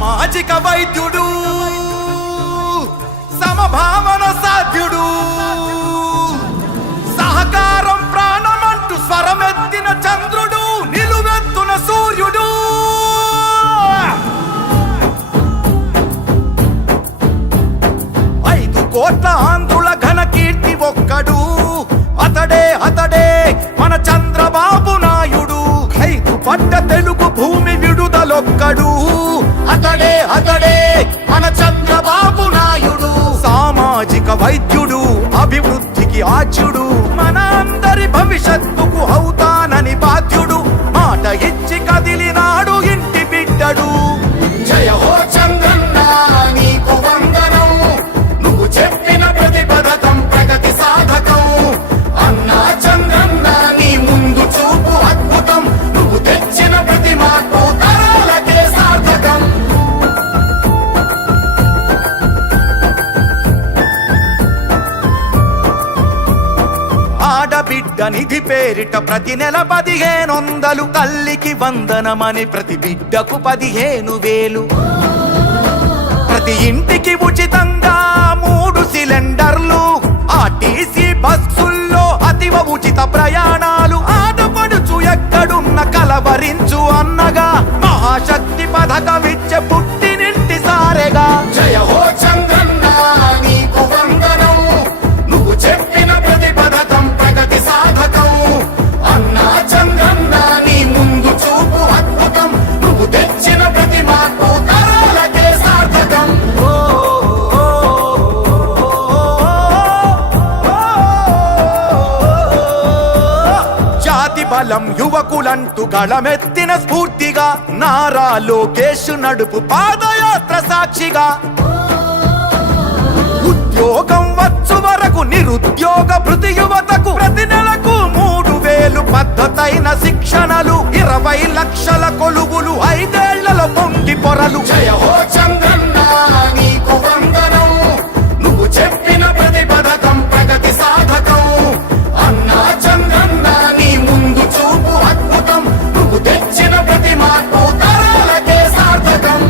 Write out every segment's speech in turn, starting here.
సామాజిక వైద్యుడు, సమభావన సాధ్యుడు, సహకారం ప్రాణమంటూ స్వరమెత్తిన చంద్రుడు, నిలువెత్తున సూర్యుడు. 5 కోట్ల ఆంధ్రుల ఘన కీర్తి ఒక్కడు, అతడే అతడే మన చంద్రబాబు నాయుడు. 5 పట్ట తెలుగు భూమి విడుదలొక్కడు, అతడే అతడే మన చంద్రబాబు నాయుడు. సామాజిక వైద్యుడు, అభివృద్ధికి ఆచ్యుడు, మన అందరి భవిష్యత్తుకు అవుతానని బాధ్యుడు. మాట ఇచ్చి కదిలినాడు ఇంటి బిడ్డడు. జయ హో చంద్రన్న నీకు వందనం, నువ్వు చెప్పిన ప్రతి పథకం ప్రగతి సాధకం. అన్నా చంద్రన్న నీ ముందు చూపు అద్భుతం, నువ్వు తెచ్చిన ప్రతి మార్పు తరాలకే సార్థకం. ఆడబిడ్డ నిధి పేరిట ప్రతి నెల 1500, తల్లికి వందనమని ప్రతి బిడ్డకు 15,000. ప్రతి ఇంటికి ఉచితంగా 3 సిలిండర్లు, ఆర్టీసీ బస్సుల్లో అతివ ఉచిత ప్రయాణాలు. ఆడపడుచు ఎక్కడున్న కలవరించు అన్నగా, మహాశక్తి పథకమిచ్చే పుట్టినింటి సారెగా. జయ హో చంద్రన్న నీకు వందనం, నువ్వు చెప్పిన ప్రతి పథకం ప్రగతి సాధకం. అన్నా చంద్రన్న నీ ముందు చూపు అద్భుతం, నువ్వు తెచ్చిన ప్రతి మార్పు తరాలకే సార్థకం. జాతి బలం యువకులంటూ గళమెత్తిన స్ఫూర్తిగా, నారా లోకేష్ నడుపు పాదయాత్ర సాక్షిగా. ఉద్యోగం వచ్చు వరకు నిరుద్యోగ భృతి యువతకు, ప్రతి నెలకు 3,000 పద్ధతైన శిక్షణలు, 20 లక్షల కొలువులు, 5 ఏళ్లలో పొంగి పొరలు. జయ హో చంద్రన్న నీకు వందనం, నువ్వు చెప్పిన ప్రతి పథకం ప్రగతి సాధకం. అన్నా చంద్రన్న నీ ముందు చూపు అద్భుతం, నువ్వు తెచ్చిన ప్రతి మార్పు తరాలకే సార్థకం.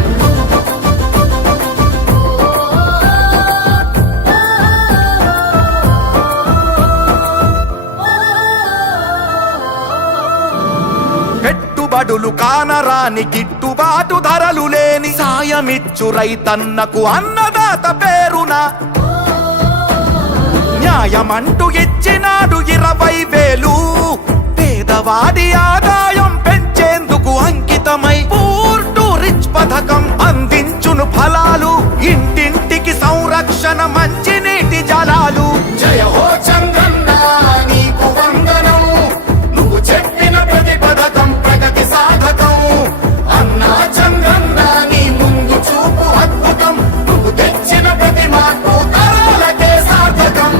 పెట్టుబడులు కానరాని, గిట్టుబాటు ధరలు లేని, సాయమిచ్చు రైతన్నకు అన్నదాత పేరున. న్యాయమంటూ ఇచ్చినాడు 20,000, పేదవాడి ఆదాయం పెంచేందుకు అంకితమై పూర్ టు రిచ్ పథకం అందించును ఫలాలు. ఇంటింటికి సంరక్షణ మంచినీటి జలాలు. జయ హో చంద్రన్న నీకు వందనం, నువ్వు చెప్పిన ప్రతి పథకం ప్రగతి సాధకం. అన్నా చంద్రన్న నీ ముందు చూపు అద్భుతం, నువ్వు తెచ్చిన ప్రతి మార్పు తరాలకే సార్థకం.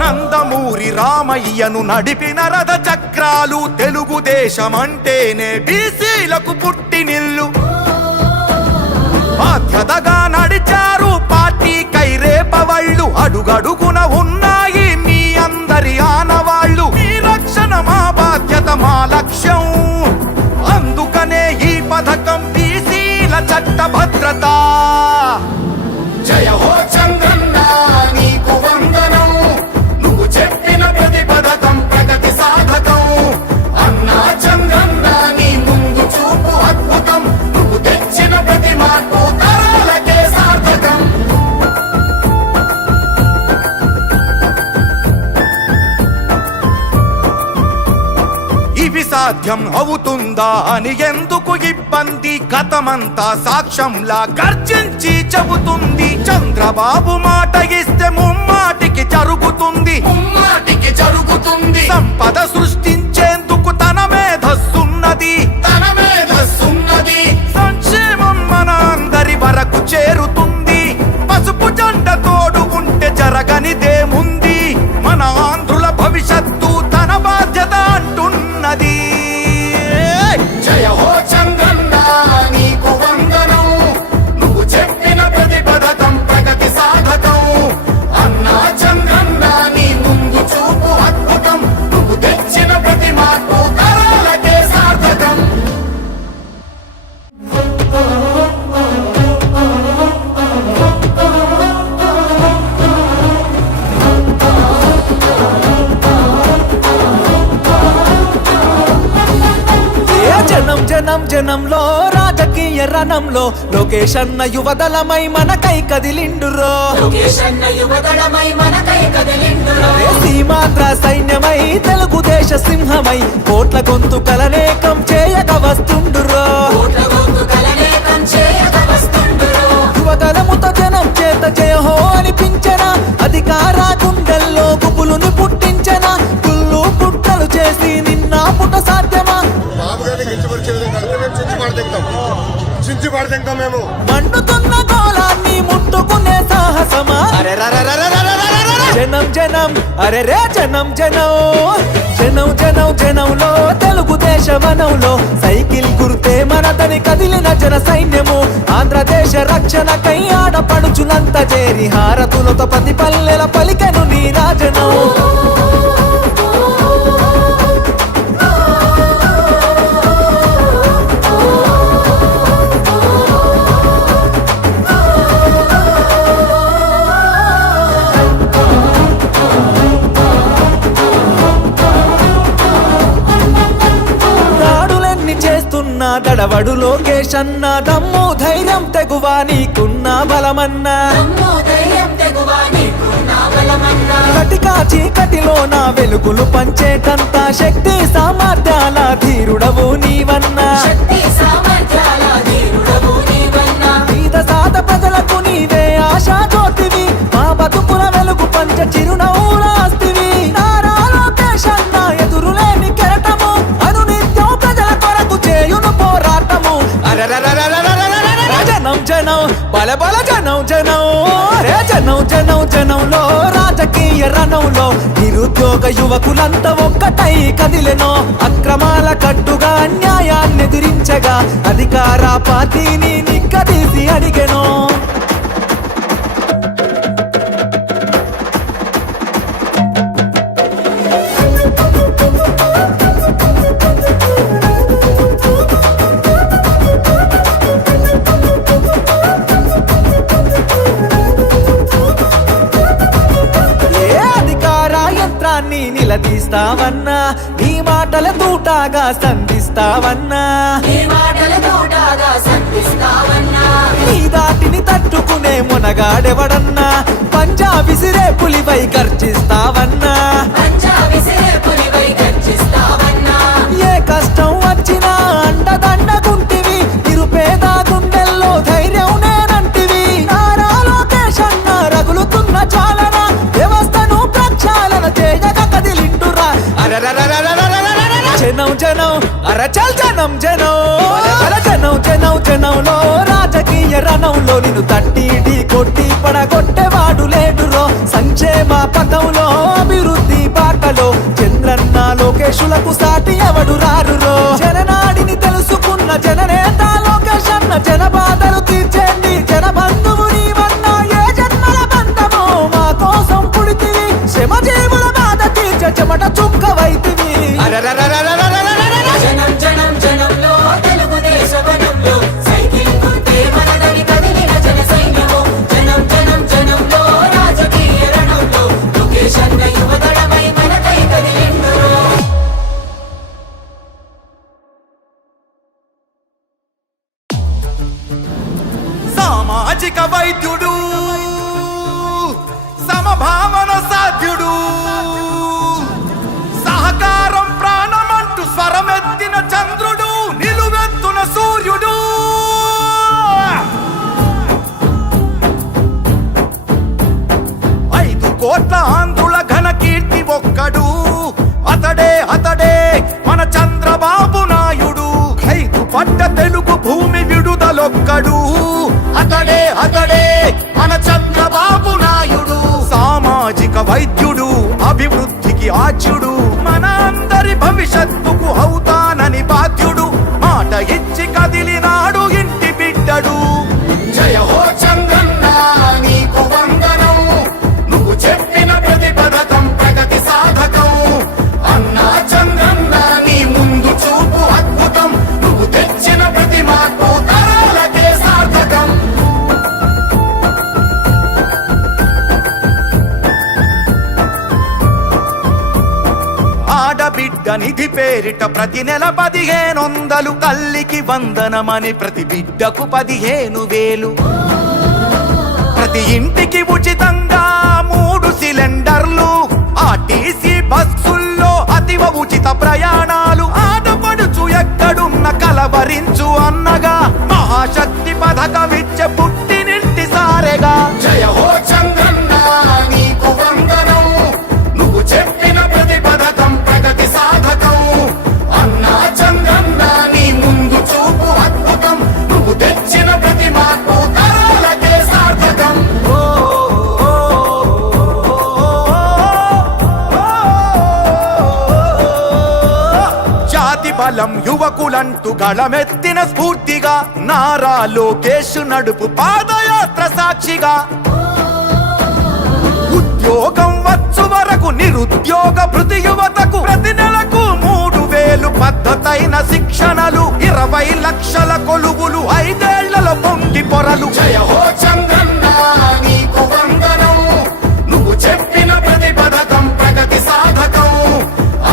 నందమూరి రామయ్యను నడిపిన రథ చక్రాలు, తెలుగుదేశమంటేనే బీసీలకు పుట్టినిల్లు. బాధ్యతగా నడిచారు పార్టీ కైరేపవళ్ళు, అడుగడుగున ఉన్నాయి మీ అందరి ఆనవాళ్ళు. మీ రక్షణ మా బాధ్యత, మా లక్ష్యం, అందుకనే ఈ పథకం బీసీల చట్ట భద్రత. జయ హో చంద్రన్న నీకు వందనం, నువ్వు చెప్పిన ప్రతి పథకం ప్రగతి సాధకం. అన్నా చంద్రన్న నీ ముందు చూపు అద్భుతం, నువ్వు తెచ్చిన ప్రతి మార్పు తరాలకే సార్థకం. ఇవి సాధ్యం అవుతుందా అని ఎందుకు ఇబ్బంది, గతమంతా సాక్ష్యంలా గర్జించి చెబుతుంది. చంద్రబాబు మాట ఇస్తే ముమ్మాటికి జరుగుతుంది, ముమ్మాటికి జరుగుతుంది. సంపద సృష్టించేందుకు తన మేధస్సున్నది, తన మేధస్సున్నది. సంక్షేమం మన అందరి వరకు చేరుతుంది. పసుపు జెండ తోడు ఉంటే జరగనిదేముంది, మన ఆంధ్రుల భవిష్యత్తు తన బాధ్యత అంటున్నది. జయ హో చంద్రన్న నీకు వందనం, నువ్వు చెప్పిన ప్రతి పథకం ప్రగతి సాధకం. అన్నా చంద్రన్న జనం జనంలో రాజకీయ రణంలో లోకేష్ అన్న యువదళమై మనకై కదిలిండురో సీమాంధ్ర సైన్యమై తెలుగుదేశ సింహమై కోట్ల గొంతుకలనేకం చేయక వస్తుండురో యువదళముతో జనం చేత జయహో అనిపించన అధికార గుండెల్లో గుబులుని పుట్టించన పుల్లు పుట్టలు చేసి నిన్న పుట సాధ్యమా మండుతున్న గోళాన్ని ముట్టుకునే సాహసమా జనం జనం అరే రే జనం జనం జనం జనం జనంలో తెలుగుదేశ వనంలో సైకిల్ గుర్తే మనదని కదిలిన జన సైన్యము ఆంధ్రదేశ రక్షణకై ఆడపడుచులంత చేరి హారతులతో ప్రతి పల్లెల పలికెను నీ రాజనం దడవడు లోకేష్ అన్న దమ్ము ధైర్యం తెగువా నీకున్న బలమన్నా కటికా చీకటిలో నా వెలుగులు పంచేటంత శక్తి సామర్థ్యాల ధీరుడవు నీవన్నా పేద సాద ప్రజలకు నీవే ఆశా జ్యోతివి మా బతుకుల వెలుగు పంచ చిరునవ్వులాస్తివి నారా లోకేష్ అన్న ఎదురులేని కెరటము అనునిత్యం ప్రజల కొరకు చేయును పోరాటము జనం జనం బల బల జనం జనం రే జనం జనం జనంలో రాజకీయ రణంలో నిరుద్యోగ యువకులంతా ఒక్కటై కదిలెనో అక్రమాల కట్టుగా అన్యాయాన్ని ఎదిరించగా అధికార పార్టీని నిక్కదీసి అడిగెనో నిలదీస్తావన్నా నీ మాటల తూటాగా సంధిస్తావన్నా నీ దాటిని తట్టుకునే మునగాడెవడన్నా పంజా విసిరే పులిపై గర్జిస్తావన్నా ఏ కష్టం వచ్చినా అండదండగుంటివి నిరుపేద గుండెల్లో ధైర్యం నేనంటివి నారా లోకేష్ అన్న రగులుతున్న చాలన వ్యవస్థను ప్రక్షాళన చేయగా కదిలిండురా జనం జనం అరచల్ జనం జనం జనం జనం జనంలో రాజకీయ రణంలో నిన్ను తట్టి ఢీ కొట్టి పడగొట్టేవాడు లేడురో సంక్షేమ పథంలో అభివృద్ధి బాటలో చంద్రన్న లోకేశులకు సాటి ఎవడు రారురో జననాడిని తెలుసుకున్న జననేత లోకేష్ అన్న జన బాధలు తీర్చేండి జన బంధువు నీవన్నా ఏ జన్మల బంధమో మా కోసం పుడితివి శ్రమ జీవుల బాధ తీర్చే చెమట చుక్కవైతివి జనం జనం జనంలో తెలుగుదేశ వనంలో సైకిల్ గుర్తే మనదని కదిలిన జన సైన్యము జనం జనం జనంలో రాజకీయ రణంలో లోకేష్ అన్న యువదళమై మనకై కదిలిండురో సామాజిక వైద్యుడు సమభావన సాధ్యుడు సహకారం ప్రాణమంటూ బిడ్డ నిధి పేరిట ప్రతి నెల 1500 తల్లికి వందనమని ప్రతి బిడ్డకు 15,000 ప్రతి ఇంటికి ఉచితంగా 3 సిలిండర్లు ఆర్టీసీ బస్సుల్లో అతివ ఉచిత ప్రయాణాలు ఆడపడుచు ఎక్కడున్న కలవరించు అన్నగా మహాశక్తి పథకమిచ్చే పుట్టినింటి సారెగా జయ హో చంద్రన్న నీకు వందనం నువ్వు చెప్పిన ప్రతి పథకం ప్రగతి సాధకం అన్నా చంద్రన్న నీ ముందు చూపు అద్భుతం నువ్వు తెచ్చిన ప్రతి మార్పు తరాలకే సార్థకం జాతి బలం యువకులంటూ గళమెత్తిన స్ఫూర్తిగా నారా లోకేష్ నడుపు పాదయాత్ర సాక్షిగా ఉద్యోగం వచ్చు వరకు నిరుద్యోగ భృతి యువతకు ప్రతి నెలకు 3,000 పద్ధతైన శిక్షణలు 20 లక్షల కొలువులు 5 ఏళ్లలో పొంగి పొరలు జయ హో చంద్రన్న నీకు వందనం నువ్వు చెప్పిన ప్రతి పథకం ప్రగతి సాధకం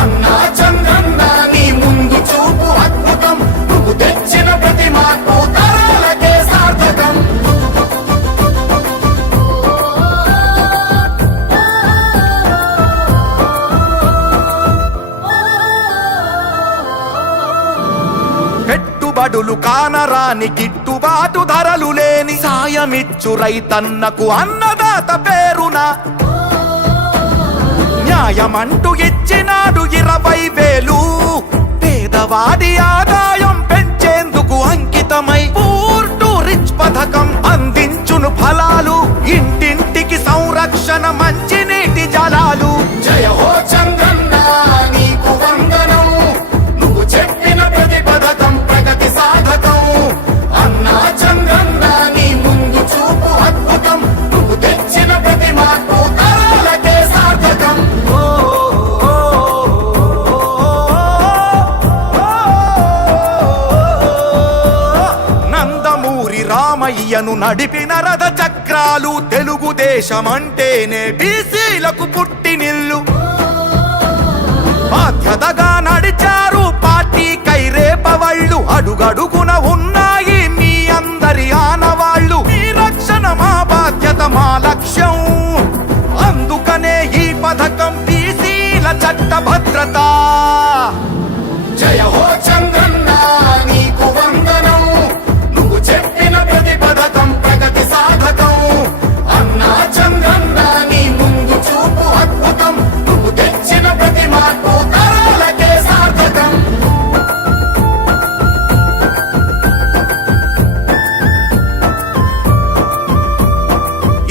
అన్నా చంద్రన్న నీ ముందు చూపు అద్భుతం నువ్వు తెచ్చిన ప్రతి మార్పు తరాలకే సార్థకం పెట్టుబడులు కానరాని గిట్టుబాటు ధరలు లేని సాయమిచ్చు రైతన్నకు అన్నదాత పేరున న్యాయమంటూ ఇచ్చినాడు 20,000 పేదవాడి ఆదాయం పెంచేందుకు అంకితమై పూర్ టు రిచ్ పథకం అందించును ఫలాలు ఇంటింటికి సంరక్షణ మంచినీటి జలాలు జయ హో చంద్రన్న నీకు వందనం నువ్వు చెప్పిన ప్రతి పథకం ప్రగతి సాధకం అన్నా చంద్రన్న నీ ముందు చూపు అద్భుతం నువ్వు తెచ్చిన ప్రతి మార్పు తరాలకే సార్థకం నందమూరి రామయ్యను నడిపిన రథ చక్రాలు తెలుగుదేశమంటేనే బీసీలకు పుట్టినిల్లు బాధ్యతగా నడిచారు పార్టీ కైరేపవళ్ళు అడుగడుగున ఉన్నాయి మీ అందరి ఆనవాళ్ళు ఈ రక్షణ మా బాధ్యత మా లక్ష్యం అందుకనే ఈ పథకం బీసీల చట్ట భద్రత జయ హో చంద్రన్న నీకు వందనం నువ్వు చెప్పిన ప్రతి పథకం ప్రగతి సాధకం అన్నా చంద్రన్న నీ ముందు చూపు అద్భుతం నువ్వు తెచ్చిన ప్రతి మార్పు తరాలకే సార్థకం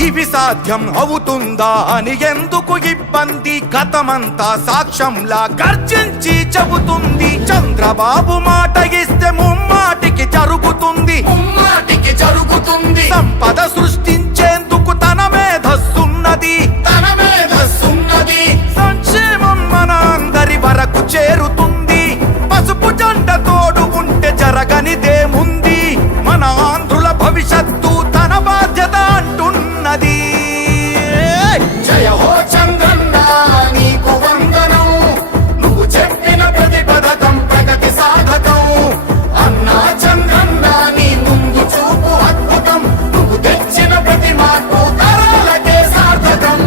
ఇవి సాధ్యం అవుతుందా అని ఎందుకు ఇబ్బంది గతమంతా సాక్ష్యంలా గర్జించి చెబుతుంది చంద్రబాబు మాట ఇస్తే ముమ్మాటికి జరుగుతుంది సంపద సృష్టించేందుకు తన మేధస్సున్నది సంక్షేమం మన అందరి వరకు చేరుతుంది పసుపు జెండ తోడు ఉంటే జరగనిదేముంది మన ఆంధ్రుల భవిష్యత్తు తన బాధ్యత అంటున్నది జయ హో చంద్రన్న నీకు వందనం నువ్వు చెప్పిన ప్రతి పథకం ప్రగతి సాధకం అన్నా చంద్రన్న నీ ముందు చూపు అద్భుతం నువ్వు తెచ్చిన ప్రతి మార్పు తరాలకే సార్థకం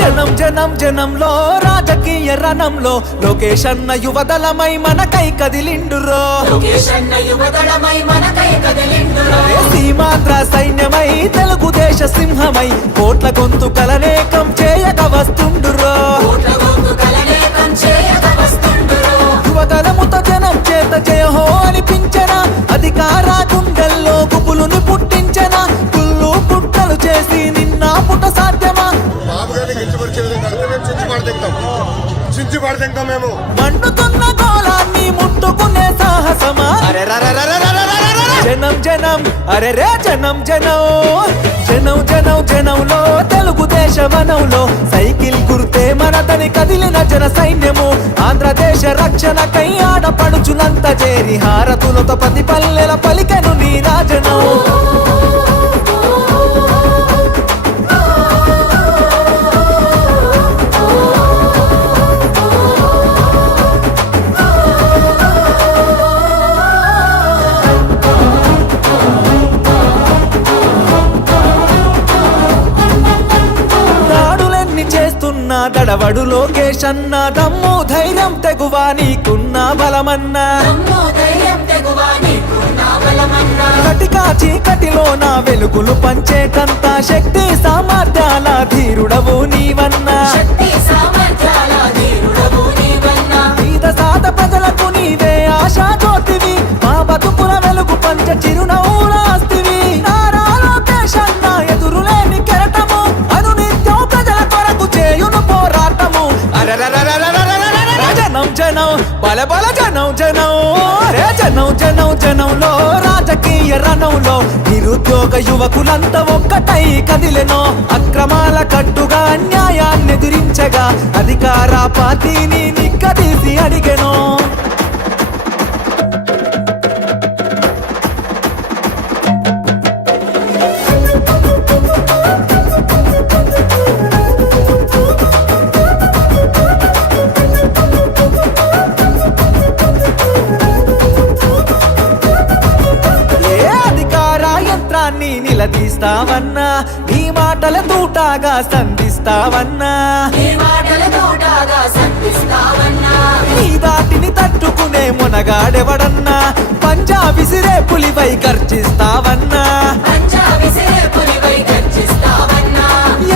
జనం జనం జనంలో రాజకీయ రణంలో లోకేష్ అన్న యువదళమై మనకై కదిలిండురో లోకేష్ అన్న యువదళమై మనకై కదిలిండురో సీమాంధ్ర సైన్యమై తెలుగుదేశ సింహమై కోట్ల గొంతు కలనేకం చేయక వస్తుండురో కోట్ల గొంతు కలనేకం చేయక వస్తుండురో యువదళముతో జనం చేత జయ హో అనిపించన అధికార గుండెల్లో గుబులుని పుట్టించన కుళ్ళు కుట్రలు చేసి నిన్న పుట సాధ్యమా చించి పడతాం మేము మండుతున్న గోళాన్ని ముట్టుకునే సాహసమా జనం జనం అరే రే జనం జనం జనం జనం జనంలో తెలుగుదేశ వనంలో సైకిల్ గుర్తే మనదని కదిలిన జన సైన్యము ఆంధ్రదేశ రక్షణకై ఆడపడుచులంత చేరి హారతులతో ప్రతి పల్లెల పలికెను నీ రాజనం చేస్తున్నా దడవడు లోకేష్ అన్న దమ్ము ధైర్యం తెగువా నీకున్న బలమన్నా కటికా చీకటిలో నా వెలుగులు పంచేటంత శక్తి సామర్థ్యాల ధీరుడవు నీవన్నా పేద సాత ప్రజలకు నీవే ఆశా జ్యోతివి మా బతుకుల వెలుగు పంచ చిరునవ్వులాస్తివి నారా లోకేష్ అన్న ఎదురులేని కెరటము అనునిత్యం ప్రజల కొరకు చేయును పోరాటము జనం జనం బల బల జనం జనం అరే జనం జనం జనంలో రాజకీయ రణంలో నిరుద్యోగ యువకులంతా ఒక్కటై కదిలెనో అక్రమాల కట్టుగా అన్యాయాన్ని ఎదిరించగా అధికార పార్టీని నిక్కదీసి అడిగెనో నిలదీస్తావన్నా నీ మాటల తూటాగా సంధిస్తావన్నా నీ దాటిని తట్టుకునే మునగాడెవడన్నా పంజా విసిరే పులిపై గర్జిస్తావన్నా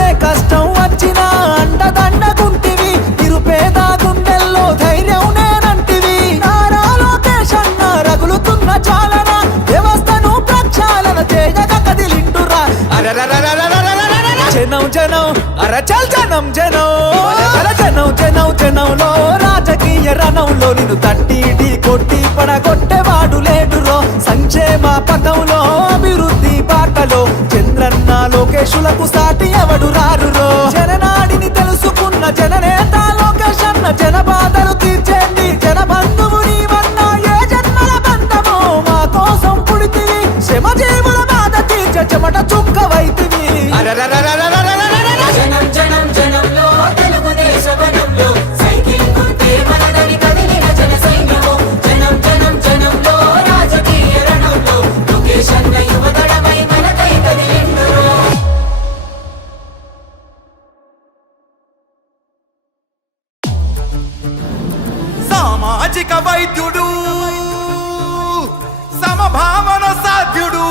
ఏ కష్టం వచ్చినా అండదండగుంటివి నిరుపేద గుండెల్లో ధైర్యం నేనంటివి నారా లోకేష్ అన్న రగులుతున్న చాలన వ్యవస్థను ప్రక్షాళన చేయగా కదిలిండురా జనం జనం అరచల్ జనం జనం జనం జనం జనంలో రాజకీయ రణంలో నిన్ను తట్టి కొట్టి పడగొట్టేవాడు లేడురో సంక్షేమ పథంలో అభివృద్ధి బాటలో చంద్రన్న లోకేశులకు సాటి ఎవడు రారురో జననాడిని తెలుసుకున్న జననేత లోకేష్ అన్న జన బాధలు తీర్చేండి జన బంధువు నీవన్నా ఏ జన్మల బంధమో మా కోసం పుడితివి శ్రమజీవుల బాధ తీర్చ చెమట చుక్కవైతివి జనం జనం జనంలో తెలుగుదేశ వనంలో సైకిల్ గుర్తే మనదని కదిలిన జన సైన్యమో జనం జనం జనంలో రాజకీయ రణంలో లోకేష్ అన్న యువతడమై మనకై కదిలిండురో సామాజిక వైద్యుడు సమభావన సాధ్యుడు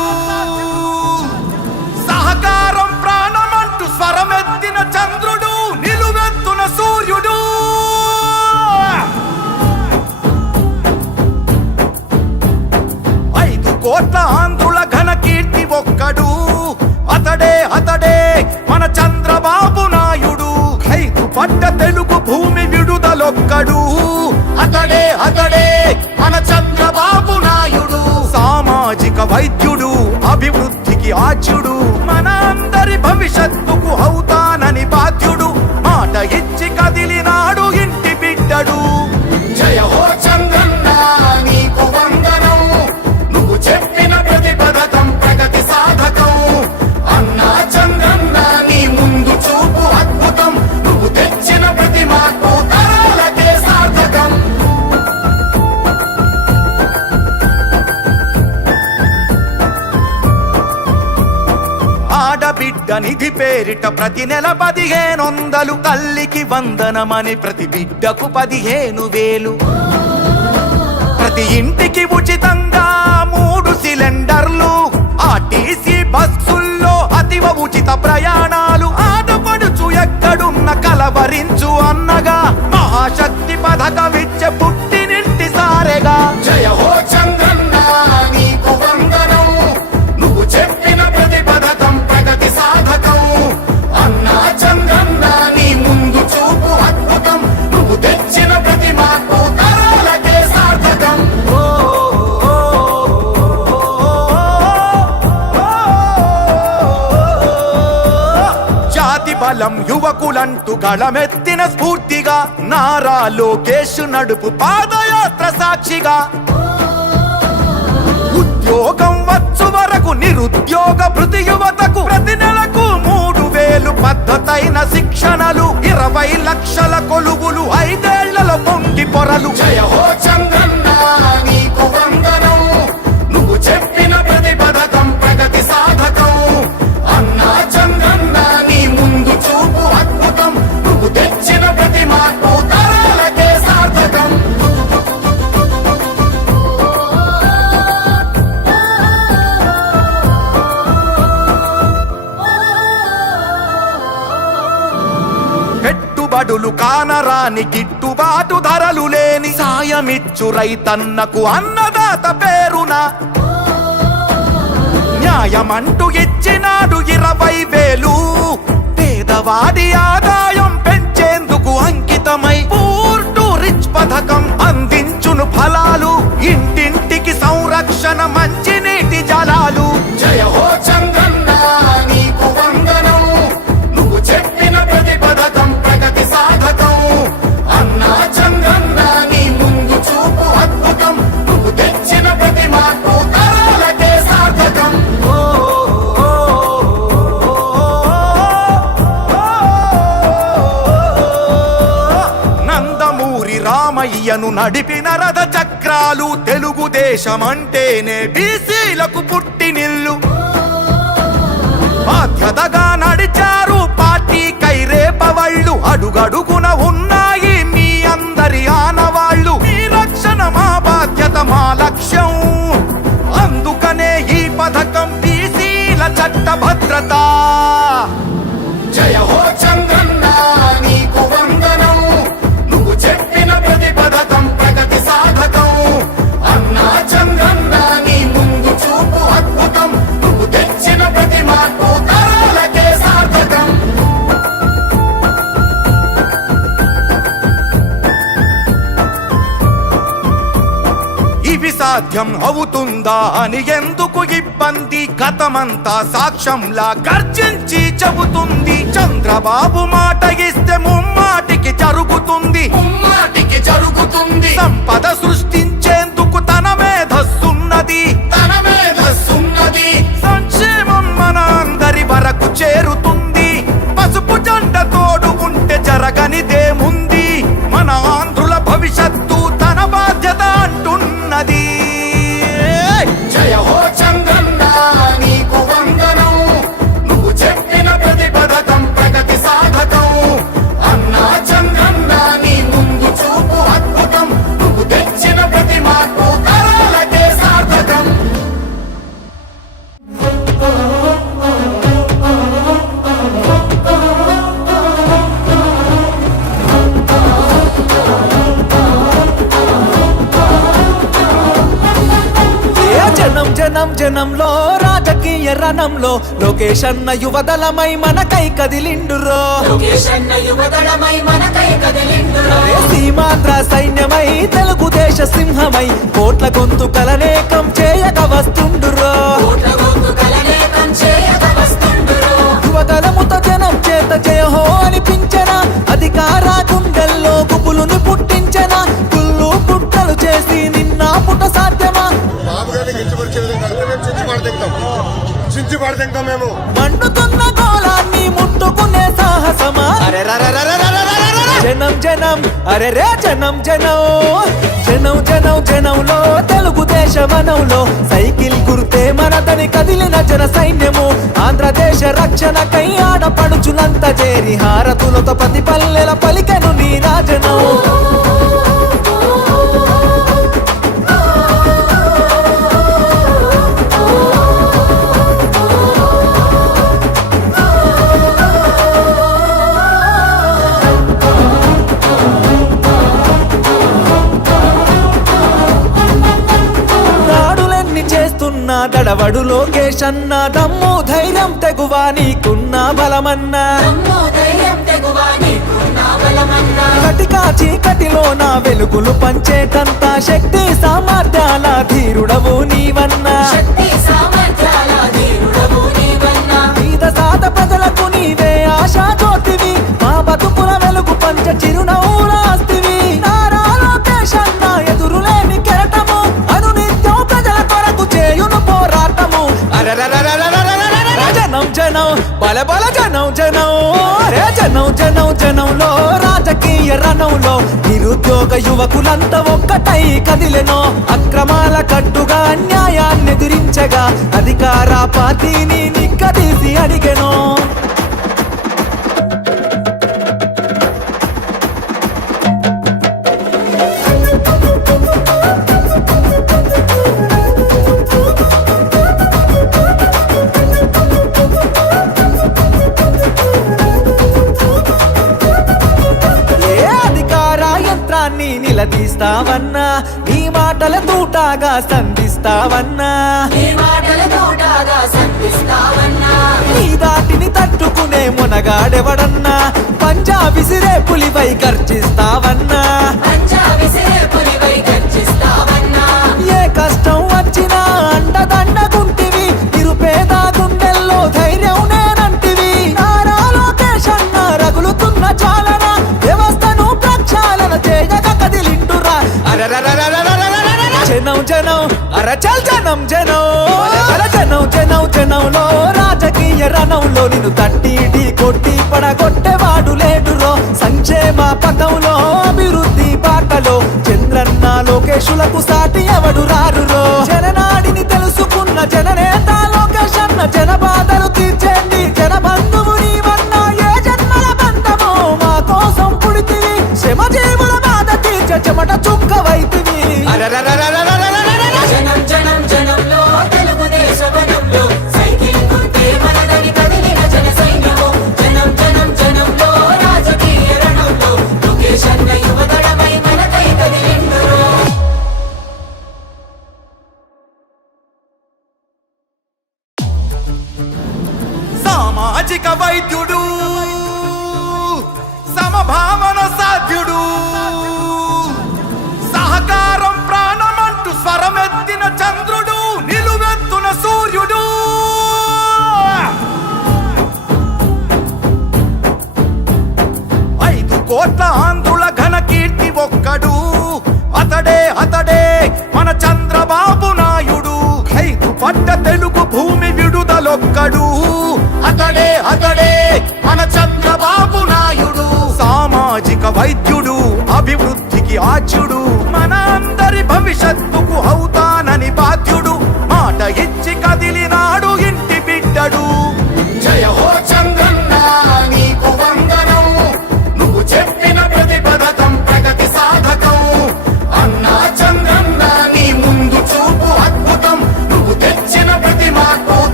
సహకారం ప్రాణమంటూ స్వరమెత్తిన చంద్రుడు నిలువెత్తున సూర్యుడు 5 కోట్ల ఆంధ్రుల ఘన కీర్తి ఒక్కడు అతడే అతడే మన చంద్రబాబు నాయుడు 5 పట్ట తెలుగు భూమి విడుదలొక్కడు అతడే అతడే మన చంద్రబాబు నాయుడు సామాజిక వైద్యుడు అభివృద్ధికి ఆచ్యుడు మన అందరి భవిష్యత్తుకు అవుతానని బాధ్యుడు మాట ఇచ్చి కదిలినాడు ఇంటి బిడ్డడు జయ హో చంద్రన్న నీకు వందనం నువ్వు చెప్పిన ప్రతి పథకం ప్రగతి సాధకం అన్నా చంద్రన్న నీ ముందు చూపు అద్భుతం నువ్వు తెచ్చిన ప్రతి మార్పు తరాలకే సార్థకం ఆడబిడ్డ నిధి పేరిట ప్రతి నెల 1500 తల్లికి వందనమని ప్రతి బిడ్డకు 15,000 ప్రతి ఇంటికి ఉచితంగా 3 సిలిండర్లు ఆర్టీసీ బస్సుల్లో అతివ ఉచిత ప్రయాణాలు ఆడపడుచు ఎక్కడున్న కలవరించు అన్నగా మహాశక్తి పథకమిచ్చే పుట్టినింటి సారెగా జయ హో చంద్రన్న నీకు వందనం నువ్వు చెప్పిన ప్రతి పథకం ప్రగతి సాధకం అన్నా చంద్రన్న నీ ముందు చూపు అద్భుతం నువ్వు తెచ్చిన ప్రతి మార్పు తరాలకే సార్థకం జాతి బలం తరం యువకులంటూ గళమెత్తిన స్ఫూర్తిగా నారా లోకేష్ నడుపు పాదయాత్ర సాక్షిగా ఉద్యోగం వచ్చు వరకు నిరుద్యోగ భృతి యువతకు ప్రతి నెలకు 3,000 పద్ధతైన శిక్షణలు 20 లక్షల కొలువులు 5 ఏళ్లలో పొంగి పొరలు. జయ హో చంద్రన్న నీకు వందనం, నువ్వు చెప్పిన ప్రతి పథకం ప్రగతి సాధకం. అన్నా చంద్రన్న నీ ముందు చూపు అద్భుతం, నువ్వు తెచ్చిన ప్రతి మార్పు తరాలకే సార్థకం. పెట్టుబడులు కానరాని గిట్టుబాటు ధరలు లేని సాయమిచ్చు రైతన్నకు అన్నదాత పేరున న్యాయమంటూ ఇచ్చినాడు 20,000. పేదవాడి ఆదాయం పెంచేందుకు అంకితమై పూర్ టు రిచ్ పథకం అందించును ఫలాలు. ఇంటింటికి సంరక్షణ మంచినీటి జలాలు. జయ హో చంద్రన్న నీకు వందనం, నువ్వు చెప్పిన ప్రతి పథకం ప్రగతి సాధకం. అన్నా చంద్రన్న నీ ముందు చూపు అద్భుతం, నువ్వు తెచ్చిన ప్రతి మార్పు తరాలకే సార్థకం. నందమూరి రామయ్యను నడిపిన రథ చక్రాలు. తెలుగుదేశం అంటేనే బీసీలకు పుట్టినిల్లు. బాధ్యతగా నడిచారు పార్టీ కైరేపవళ్ళు. అడుగడుగున ఉన్నాయి మీ అందరి ఆనవాళ్ళు. మీ రక్షణ మా బాధ్యత, మా లక్ష్యం. అందుకనే ఈ పథకం బీసీల చట్ట భద్రత. జయ హో చంద్రన్న నీకు వందనం, నువ్వు చెప్పిన ప్రతి పథకం ప్రగతి సాధకం. అన్నా చంద్రన్న నీ ముందు చూపు అద్భుతం, నువ్వు తెచ్చిన ప్రతి మార్పు తరాలకే సార్థకం. ఇవి సాధ్యం అవుతుందా అని ఎందుకు ఇబ్బంది? గతమంతా సాక్ష్యంలా గర్జించి చెబుతుంది. చంద్రబాబు మాట ఇస్తే ముమ్మాటికి జరుగుతుంది, ముమ్మాటికి జరుగుతుంది. సంపద సృష్టించేందుకు తన మేధస్సున్నది, తన మేధస్సున్నది. సంక్షేమం మన అందరి వరకు చేరుతుంది. పసుపు జెండ తోడు ఉంటే జరగనిదేముంది? మన ఆంధ్రుల భవిష్యత్తు తన బాధ్యత అంటున్నది. జయ హో చంద్రన్న నీకు వందనం, నువ్వు చెప్పిన ప్రతి పథకం ప్రగతి సాధకం. అన్నా చంద్రన్న నీ ముందు చూపు అద్భుతం, నువ్వు తెచ్చిన ప్రతి మార్పు తరాలకే సార్థకం. జనం జనం జనంలో రాజకీయ రణంలో లోకేష్ అన్న యువదళమై మనకై కదిలిండురో. లోకేష్ అన్న యువదళమై మనకై కదిలిండురో. సీమాంధ్ర సైన్యమై తెలుగుదేశ సింహమై కోట్ల గొంతు కలనేకం చేయక వస్తుండురో. కోట్ల గొంతు కలనేకం చేయక వస్తుండురో. యువదళముతో జనం చేత జయహో అనిపించన, అధికార గుండెల్లో గుబులుని పుట్టించన. కుళ్ళు పుట్టలు చేసి నిన్న పుట సాధ్యమా? బాబు గారిని గిట్టుబడిచే విధంగా మేము చించి పడతాం మేము. మండుతున్న గోళాన్ని ముట్టుకునే సాహసమా? జనం జనం అరే రే జనం జనం జనం జనం జనంలో తెలుగుదేశ వనంలో సైకిల్ గుర్తే మనదని కదిలిన జన సైన్యము. ఆంధ్రదేశ రక్షణకై ఆడపడుచులంత చేరి హారతులతో ప్రతి పల్లెల పలికెను నీ రాజనం. దడవడు లోకేష్ అన్న, దమ్ము ధైర్యం తెగువా నీకున్న బలమన్నా. కటికా చీకటిలో నా వెలుగులు పంచేటంత శక్తి సామర్థ్యాల ధీరుడవు నీవన్నా. పేద సాద ప్రజలకు నీవే ఆశా జ్యోతివి, బల బల జనం జనం రే జనం జనం జనంలో రాజకీయ రణంలో నిరుద్యోగ యువకులంతా ఒక్కటై కదిలెనో అక్రమాల కట్టుగా అన్యాయాన్ని ఎదిరించగా అధికార పార్టీని నిక్కదీసి అడిగెనో ఏ అధికార యంత్రాన్ని నిలదీస్తావన్నా నీ మాటల తూటాగా సంధిస్తావన్నా నీ మాటల తోటగా సంధిస్తావన్నా నీ దాటిని తట్టుకునే మునగాడెవడన్నా పంజా విసిరే పులిపై గర్జిస్తావన్నా పంజా విసిరే పులిపై గర్జిస్తావన్నా ఏ కష్టం వచ్చినా అండదండగుంటివి నిరుపేద గుండెల్లో ధైర్యం నేనంటివి నారా లోకేష్ అన్న రగులుతున్న చాలన వ్యవస్థను ప్రక్షాళన చేయక కదిలింటురా జనం జనం అరచల్ జనం జనం అర జనం జనం జనంలో రాజకీయ రణంలో నిన్ను తట్టి ఢీ కొట్టి పడగొట్టేవాడు లేడురో సంక్షేమ పథంలో అభివృద్ధి బాటలో చంద్రన్న లోకేశులకు సాటి ఎవడు రారురో జననాడిని తెలుసుకున్న జననేత లోకేష్ అన్న జన బాధలు తీర్చేండి జన బంధువు నీవన్నా ఏ జన్మల బంధమో మా కోసం పుడితివి శ్రమ జీవుల బాధ తీర్చ చెమట చుక్కవైతివి జనం జనం జనంలో తెలుగుదేశ వనంలో సైకిల్ గుర్తే మనదని కదిలిన జన సైన్యము జనం జనం జనంలో రాజకీయ రణంలో లోకేష్ అన్న యువతడమై మనకై కదిలిండురో సామాజిక వైద్యుడు సమభావన సాధ్యుడు సహకారం ప్రాణమంటూ స్వరమెత్తిన చంద్రుడు నిలువెత్తున సూర్యుడు 5 కోట్ల ఆంధ్రుల ఘన కీర్తి ఒక్కడు అతడే అతడే మన చంద్రబాబు నాయుడు 5 పట్ట తెలుగు భూమి విడుదలొక్కడు అతడే అతడే మన చంద్రబాబు నాయుడు సామాజిక వైద్యుడు అభివృద్ధికి ఆచ్యుడు మన అందరి భవిష్యత్తు